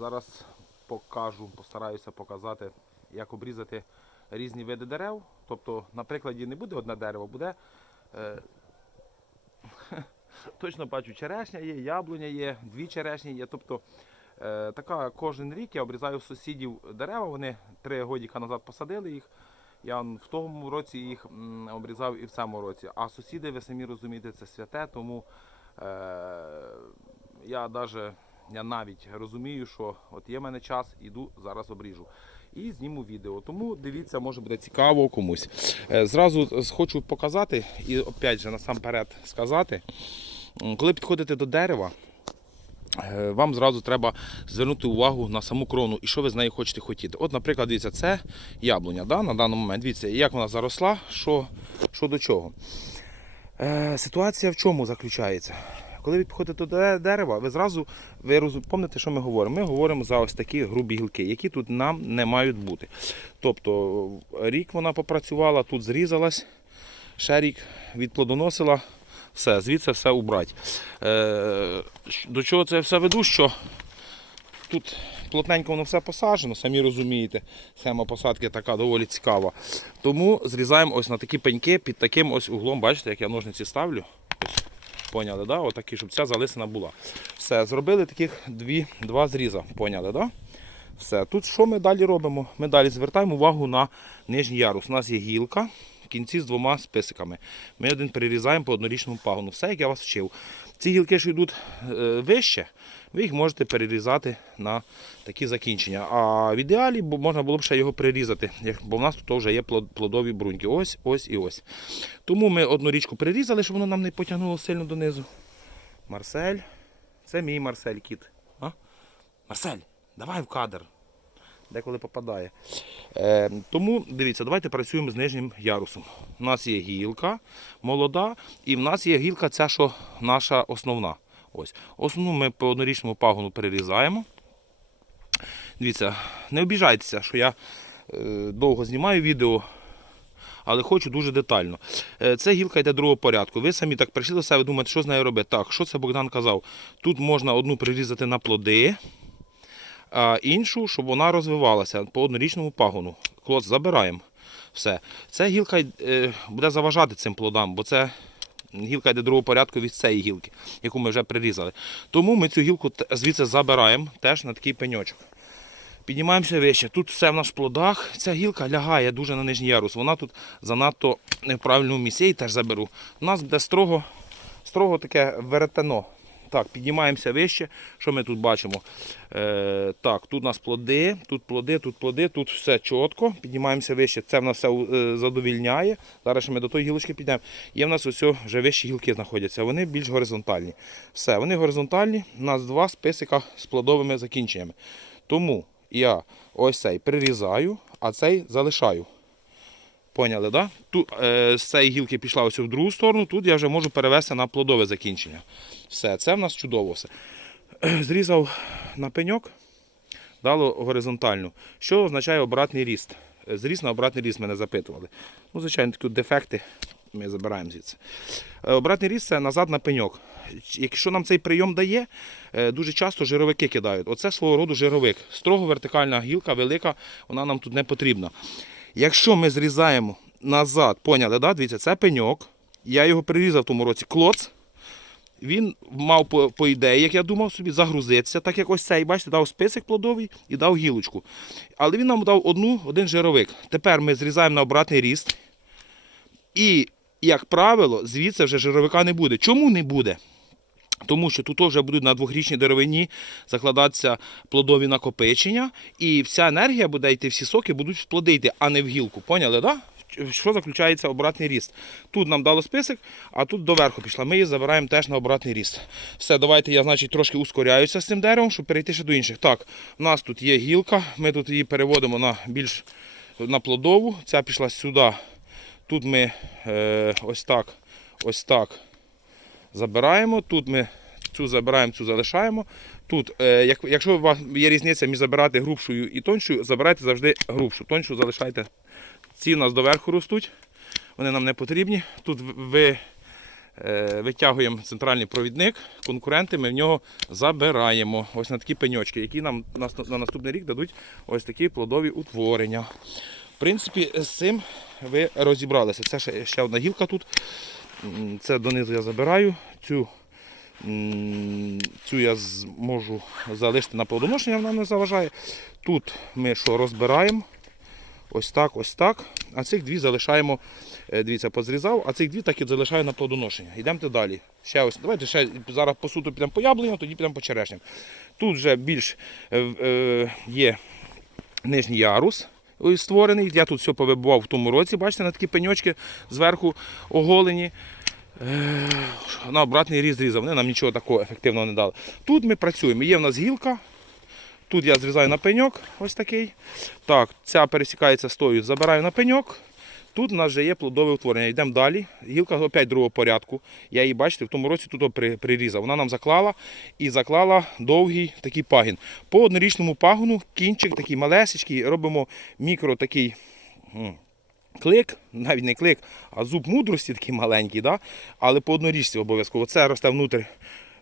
Зараз покажу, постараюся показати, як обрізати різні види дерев. Тобто, на прикладі не буде одне дерево, буде. Е, точно бачу, черешня є, яблуня є, дві черешні є. Тобто, е, така кожен рік я обрізаю сусідів дерева. Вони три годіка назад посадили їх. Я в тому році їх обрізав і в цьому році. А сусіди, ви самі розумієте, це святе, тому е, я даже, я навіть розумію, що от є в мене час, іду зараз обріжу. І зніму відео. Тому дивіться, може буде цікаво комусь. Е, Зразу хочу показати і опять же насамперед сказати, коли підходите до дерева, е, вам зразу треба звернути увагу на саму крону і що ви з нею хочете хотіти. От, наприклад, дивіться, це яблуня да, на даний момент. Дивіться, як вона заросла, що, що до чого. Е, ситуація в чому заключається? Коли ви підходите до дерева, ви зразу ви розум... пам'ятаєте, що ми говоримо? Ми говоримо за ось такі грубі гілки, які тут нам не мають бути. Тобто рік вона попрацювала, тут зрізалась, ще рік відплодоносила, все, звідси все убрати. Е, до чого це все веду? Що тут плотненько воно все посаджено, самі розумієте, схема посадки така доволі цікава. Тому зрізаємо ось на такі пеньки під таким ось углом. Бачите, як я ножниці ставлю. Поняли, да? Отакі, щоб ця залисина була. Все, зробили таких дві, два зріза. Поняли, да? Все. Тут що ми далі робимо? Ми далі звертаємо увагу на нижній ярус. У нас є гілка в кінці з двома списиками. Ми один перерізаємо по однорічному пагону. Все, як я вас вчив. Ці гілки, що йдуть е, вище, ви їх можете перерізати на такі закінчення. А в ідеалі можна було б ще його прирізати, бо в нас тут вже є плодові бруньки. Ось, ось і ось. Тому ми одну річку прирізали, щоб воно нам не потягнуло сильно донизу. Марсель. Це мій Марсель кіт. А? Марсель, давай в кадр. Деколи попадає. Е, тому дивіться, давайте працюємо з нижнім ярусом. У нас є гілка молода, і в нас є гілка, ця що наша основна. Ось. Основну ми по однорічному пагону перерізаємо. Дивіться, не обіжайтеся, що я е, довго знімаю відео, але хочу дуже детально. Е, Це гілка йде другого порядку. Ви самі так прийшли до себе, думаєте, що з нею робити. Так, що це Богдан казав? Тут можна одну прирізати на плоди, а іншу, щоб вона розвивалася по однорічному пагону. Клоц забираємо. Все. Ця гілка е, буде заважати цим плодам, бо це гілка йде другого порядку від цієї гілки, яку ми вже прирізали. Тому ми цю гілку звідси забираємо теж на такий пеньочок. Піднімаємося вище. Тут все в нас в плодах. Ця гілка лягає дуже на нижній ярус. Вона тут занадто не місці, я її теж заберу. У нас буде строго, строго таке веретено. Так, піднімаємося вище. Що ми тут бачимо? Е, так, тут у нас плоди, тут плоди, тут плоди, тут все чітко. Піднімаємося вище. Це в нас все е, задовільняє. Зараз ми до тої гілочки підемо. Є в нас ось вже вищі гілки знаходяться. Вони більш горизонтальні. Все, вони горизонтальні. У нас два списика з плодовими закінченнями. Тому я ось цей прирізаю, а цей залишаю. Поняли, да? Тут е, з цієї гілки пішла ось в другу сторону, тут я вже можу перевести на плодове закінчення. Все, це в нас чудово все. Зрізав на пеньок, дало горизонтальну. Що означає обратний ріст? Е, Зріз на обратний ріст мене запитували. Ну, звичайно, тут дефекти ми забираємо звідси. Е, Обратний ріст це назад на пеньок. Якщо нам цей прийом дає, е, дуже часто жировики кидають. Оце свого роду жировик. Строго вертикальна гілка, велика, вона нам тут не потрібна. Якщо ми зрізаємо назад, поняли, да? дивіться, це пеньок. Я його прирізав в тому році клоц. Він мав, по, по ідеї, як я думав собі, загрузитися, так як ось цей, бачите, дав список плодовий і дав гілочку. Але він нам дав одну, один жировик. Тепер ми зрізаємо на обратний ріст. І, як правило, звідси вже жировика не буде. Чому не буде? Тому що тут вже будуть на двохрічній деревині закладатися плодові накопичення, і вся енергія буде йти, всі соки будуть в а не в гілку. Поняли? Да? Що заключається обратний ріст? Тут нам дало список, а тут доверху пішла. Ми її забираємо теж на обратний ріст. Все, давайте я, значить, трошки ускоряюся з цим деревом, щоб перейти ще до інших. Так, у нас тут є гілка, ми тут її переводимо на більш на плодову. Ця пішла сюди. Тут ми е, ось так, ось так забираємо. Тут ми цю забираємо, цю залишаємо. Тут, е, якщо у вас є різниця між забирати грубшою і тоншою, забирайте завжди грубшу. Тоншу залишайте. Ці у нас доверху ростуть, вони нам не потрібні. Тут ви Е, Витягуємо центральний провідник, конкуренти ми в нього забираємо. Ось на такі пеньочки, які нам на на наступний рік дадуть ось такі плодові утворення. В принципі, з цим ви розібралися. Це ще одна гілка тут. Це донизу я забираю. Цю, цю я зможу залишити на плодоношення, вона не заважає. Тут ми що розбираємо. Ось так, ось так. А цих дві залишаємо, е, дивіться, позрізав, а цих дві так і залишаю на плодоношення. Йдемо далі. Ще ось, давайте ще зараз по суду підемо по яблуням, тоді підемо по черешням. Тут вже більш е, е, є нижній ярус створений. Я тут все повибував в тому році, бачите, на такі пеньочки зверху оголені. Е, На обратний різ зрізав, вони нам нічого такого ефективного не дали. Тут ми працюємо. Є в нас гілка. Тут я зрізаю на пеньок, ось такий. Так, ця пересікається з тою, забираю на пеньок. Тут у нас вже є плодове утворення. Йдемо далі. Гілка опять другого порядку. Я її, бачите, в тому році тут прирізав. Вона нам заклала і заклала довгий такий пагін. По однорічному пагону кінчик такий малесечкий, робимо мікро такий. Клик, навіть не клик, а зуб мудрості такий маленький, да? але по однорічці обов'язково. Це росте внутрі.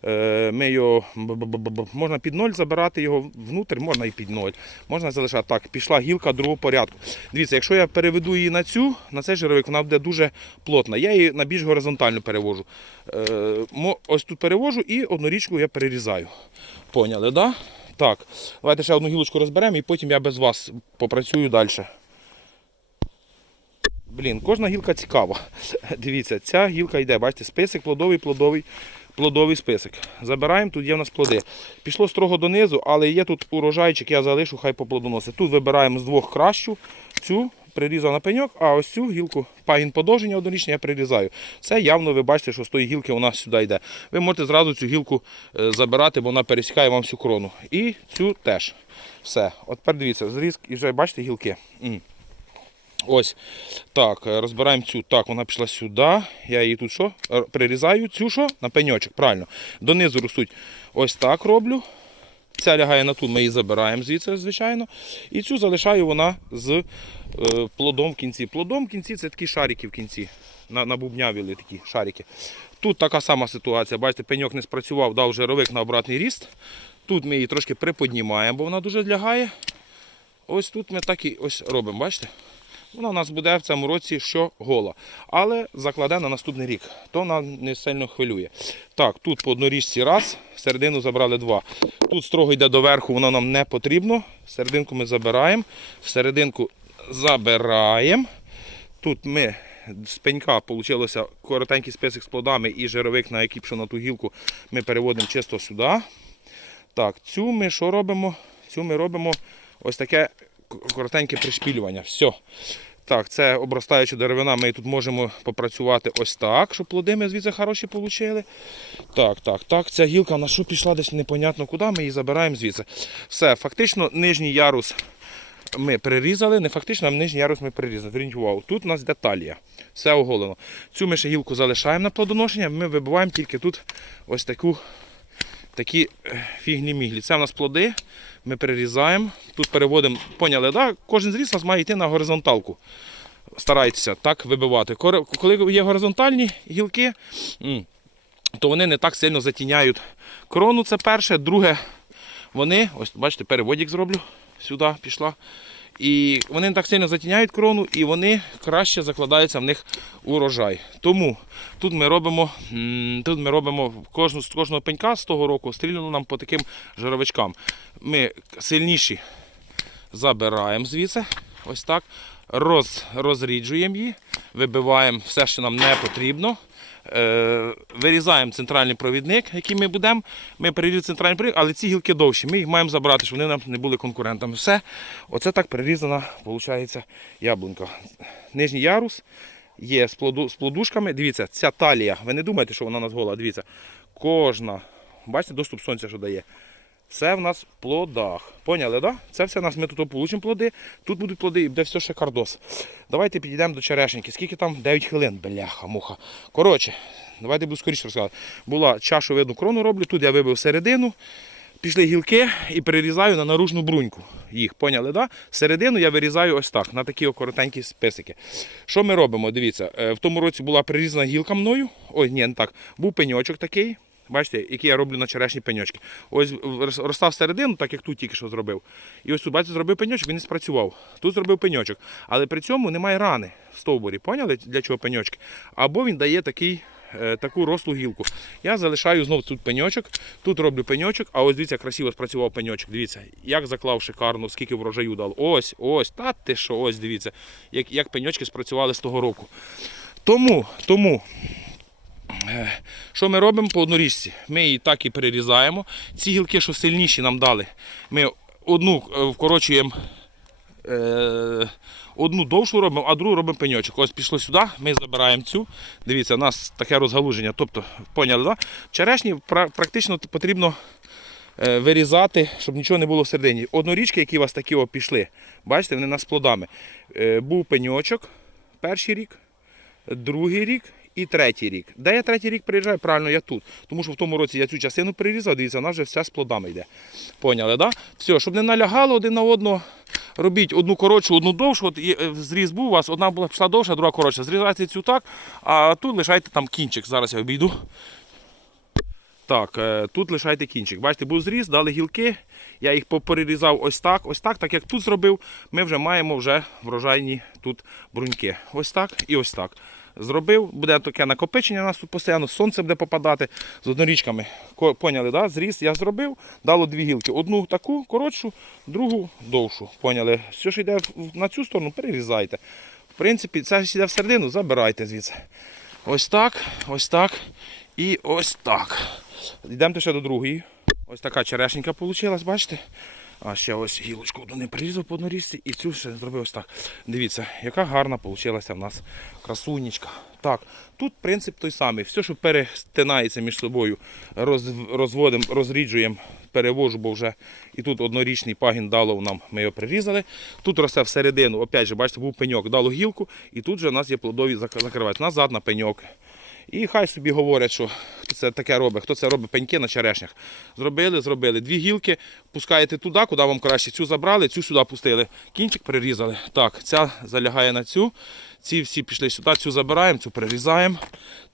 Е, Ми його можна під ноль забирати його внутрі, можна і під ноль. Можна залишати так. Пішла гілка другого порядку. Дивіться, якщо я переведу її на цю, на цей жировик, вона буде дуже плотна. Я її на більш горизонтальну перевожу. Е, Ось тут перевожу і однорічку я перерізаю. Поняли, да? Так. Давайте ще одну гілочку розберемо і потім я без вас попрацюю далі. Блін, кожна гілка цікава. Дивіться, ця гілка йде, бачите, список плодовий, плодовий, плодовий список. Забираємо, тут є в нас плоди. Пішло строго донизу, але є тут урожайчик, я залишу, хай поплодоносить. Тут вибираємо з двох кращу, цю прирізав на пеньок, а ось цю гілку пагін подовження однорічний я прирізаю. Це явно ви бачите, що з тої гілки у нас сюди йде. Ви можете зразу цю гілку е, забирати, бо вона пересікає вам всю крону. І цю теж. Все. От тепер дивіться, зріз і вже бачите гілки. Ось. Так, е, розбираємо цю. Так, вона пішла сюди. Я її тут що? Прирізаю цю що? На пеньочок. Правильно. Донизу ростуть. Ось так роблю. Ця лягає на тут, ми її забираємо звідси, звичайно. І цю залишаю вона з е, плодом в кінці. Плодом в кінці це такі шарики в кінці. На, набубнявіли такі шарики. Тут така сама ситуація. Бачите, пеньок не спрацював, дав жировик на обратний ріст. Тут ми її трошки приподнімаємо, бо вона дуже лягає. Ось тут ми так і ось робимо, бачите? Вона у нас буде в цьому році що гола. Але закладе на наступний рік. То нам не сильно хвилює. Так, тут по одноріжці раз, середину забрали два. Тут строго йде до верху, воно нам не потрібно. Серединку ми забираємо. Серединку забираємо. Тут ми з пенька вийшло коротенький список з плодами і жировик, на який пішов на ту гілку, ми переводимо чисто сюди. Так, цю ми що робимо? Цю ми робимо ось таке коротеньке пришпілювання. Все. Так, це обростаюча деревина, ми тут можемо попрацювати ось так, щоб плоди ми звідси хороші отримали. Так, так, так. Ця гілка на що пішла десь непонятно куди, ми її забираємо звідси. Все, фактично нижній ярус ми перерізали, не фактично, а нижній ярус ми перерізали. Зверніть увагу, тут у нас де талія. Все оголено. Цю ми ще гілку залишаємо на плодоношення, ми вибиваємо тільки тут ось таку такі е, фігні-міглі. Це в нас плоди, ми перерізаємо, тут переводимо, поняли, да? кожен зріз у нас має йти на горизонталку. Старайтеся так вибивати. Коли- є горизонтальні гілки, то вони не так сильно затіняють крону. Це перше. Друге, вони, ось бачите, переводик зроблю, сюди пішла. І вони не так сильно затіняють крону, і вони краще закладаються в них урожай. Тому тут ми робимо, тут ми робимо кожну, з кожного пенька з того року стріляно нам по таким жировичкам. Ми сильніші забираємо звідси, ось так. Роз, розріджуємо її, вибиваємо все, що нам не потрібно. Е, вирізаємо центральний провідник, який ми будемо. Ми перерізали центральний провідник, але ці гілки довші. Ми їх маємо забрати, щоб вони нам не були конкурентами. Все. Оце так перерізана, виходить, яблунька. Нижній ярус є з плодушками. Дивіться, ця талія. Ви не думаєте, що вона у нас гола. Дивіться, кожна. Бачите, доступ сонця, що дає. Все в нас в плодах. Поняли, да? Це все в нас ми тут получимо плоди. Тут будуть плоди і буде все шикардос. Давайте підійдемо до черешеньки. Скільки там? 9 хвилин. Бляха, муха. Коротше, давайте буду скоріше розказати. Була чашу видну крону роблю, тут я вибив середину, пішли гілки і перерізаю на наружну бруньку. їх, поняли, да? Середину я вирізаю ось так, на такі коротенькі списики. Що ми робимо? Дивіться, е, в тому році була прирізана гілка мною. Ой, ні, не так. Був пеньочок такий. Бачите, який я роблю на черешні пеньочки. Ось роз- розстав середину, так як тут тільки що зробив. І ось тут, бачите, зробив пеньочок, він не спрацював. Тут зробив пеньочок. Але при цьому немає рани в стовбурі. Поняли, для чого пеньочки? Або він дає такий, е, таку рослу гілку. Я залишаю знову тут пеньочок, тут роблю пеньочок, а ось дивіться, красиво спрацював пеньочок. Дивіться, як заклав шикарно, скільки врожаю дав. Ось, ось, та ти що, ось дивіться, як, як пеньочки спрацювали з того року. Тому, тому. Е, Що ми робимо по одноріжці? Ми її так і перерізаємо. Ці гілки, що сильніші нам дали, ми одну е, вкорочуємо, е, одну довшу робимо, а другу робимо пеньочок. Ось пішло сюди, ми забираємо цю. Дивіться, у нас таке розгалуження. Тобто, поняли, да? черешні практично потрібно вирізати, щоб нічого не було всередині. Однорічки, які у вас такі пішли, бачите, вони у нас плодами. Був пеньочок перший рік, другий рік і третій рік. Де я третій рік приїжджаю? Правильно, я тут. Тому що в тому році я цю частину прирізав, дивіться, вона вже вся з плодами йде. Поняли, да? Все, щоб не налягало один на одного, робіть одну коротшу, одну довшу. От е, зріз був у вас, одна була пішла довша, друга коротша. Зрізайте цю так, а тут лишайте там кінчик. Зараз я обійду. Так, е, тут лишайте кінчик. Бачите, був зріз, дали гілки. Я їх поперерізав ось так, ось так, так як тут зробив. Ми вже маємо вже врожайні тут бруньки. Ось так і ось так. Зробив, буде таке накопичення у нас тут постійно, сонце буде попадати з однорічками. Поняли, да? зріз я зробив, дало дві гілки. Одну таку коротшу, другу довшу. Поняли? Все, що йде на цю сторону, перерізайте. В принципі, це що йде всередину, забирайте звідси. Ось так, ось так і ось так. Йдемо ще до другої. Ось така черешенька вийшла, бачите? А ще ось гілочку одну не прирізав по однорізці і цю ще зробив ось так. Дивіться, яка гарна вийшла в нас красунечка. Так, тут принцип той самий. Все, що перестинається між собою, роз, розводимо, розріджуємо, перевожу, бо вже і тут однорічний пагін дало нам, ми його прирізали. Тут росте всередину, опять же, бачите, був пеньок, дало гілку, і тут же у нас є плодові зак- закривають. Назад на пеньок. І хай собі говорять, що це таке робить, хто це робить пеньки на черешнях. Зробили, зробили. Дві гілки пускаєте туди, куди вам краще. Цю забрали, цю сюди пустили. Кінчик перерізали. Так, ця залягає на цю. Ці всі пішли сюди, цю забираємо, цю перерізаємо.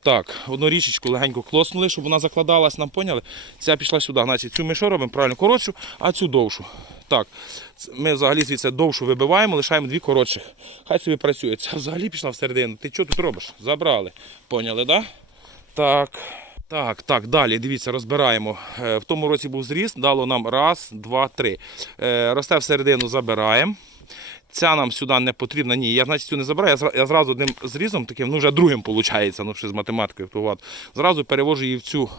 Так, одну річечку легенько клоснули, щоб вона закладалась, нам поняли. Ця пішла сюди. Значить, цю ми що робимо? Правильно, коротшу, а цю довшу. Так, ми взагалі звідси довшу вибиваємо, лишаємо дві коротших. Хай собі працює. Ця взагалі пішла всередину. Ти що тут робиш? Забрали. Поняли? Да? Так. Так, так, далі, дивіться, розбираємо. Е, В тому році був зріст, дало нам раз, два, три. Е, Росте всередину, забираємо. Ця нам сюди не потрібна. Ні, я значить цю не забираю. Я Я зразу одним зрізом, таким, ну вже другим виходить, ну ще з математикою. то Зразу перевожу її в цю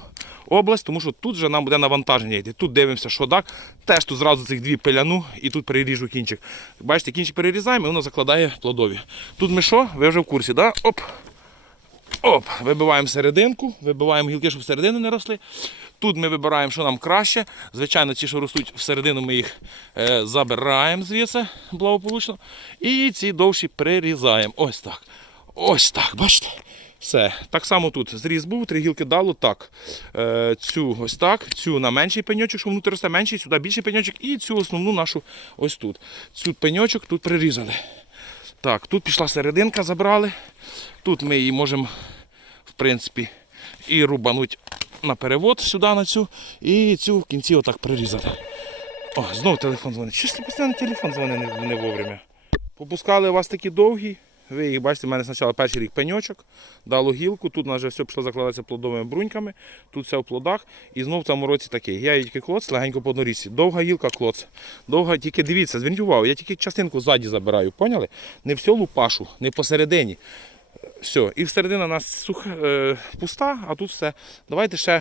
область, тому що тут вже нам буде навантаження йти. Тут дивимося, що так. Теж тут зразу цих дві пиляну і тут переріжу кінчик. Бачите, кінчик перерізаємо і воно закладає плодові. Тут ми що? Ви вже в курсі? Да? Оп! Оп, вибиваємо серединку, вибиваємо гілки, щоб всередину не росли. Тут ми вибираємо, що нам краще. Звичайно, ті, що ростуть всередину, ми їх е, забираємо звідси благополучно. І ці довші прирізаємо. Ось так. Ось так, бачите? Все. Так само тут зріз був, три гілки дало так. Е, цю ось так, цю на менший пеньочок, що внутрі росте менший, сюди більший пеньочок, і цю основну нашу ось тут. Цю пеньочок тут прирізали. Так, тут пішла серединка, забрали. Тут ми її можемо, принципі, і рубануть на перевод сюди на цю, і цю в кінці отак прирізати. О, знову телефон дзвонить. Що постійно телефон дзвонить не, не вовремя? Попускали у вас такі довгі. Ви їх бачите, в мене спочатку перший рік пеньочок, дало гілку, тут у нас вже все пішло закладатися плодовими бруньками, тут все в плодах. І знов в цьому році такий. Я тільки клоц, легенько по однорічці. Довга гілка клоц. Довга, тільки дивіться, зверніть увагу, я тільки частинку ззаді забираю, поняли? Не всю лупашу, не посередині. Все, і всередина у нас суха, е, пуста, а тут все. Давайте ще